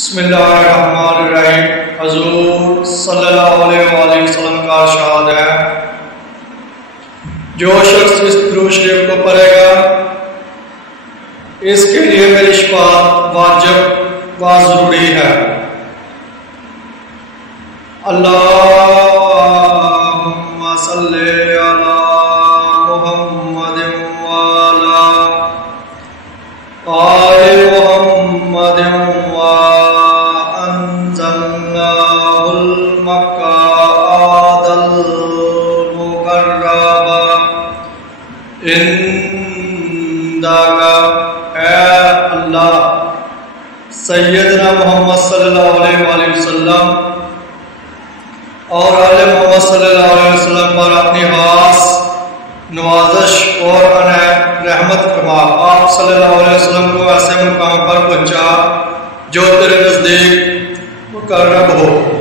بسم اللہ الرحمن الرحیم۔ حضور صلی اللہ علیہ وآلہ وسلم کا ارشاد ہے، جو شخص اس درود شریف کو پڑھے گا اس کے لیے میری شفاعت واجب و ضروری ہے۔ اللہم صلی علی محمد وعلی آل محمد اللہ سیدنا محمد صلی اللہ علیہ وآلہ وسلم اور آل محمد صلی اللہ علیہ وسلم پر اپنی خاص نوازش اور عنایت رحمت فرما۔ آپ صلی اللہ علیہ وسلم کو ایسے مقام پر پہنچا جو تیرے نزدیک مقرب ہو۔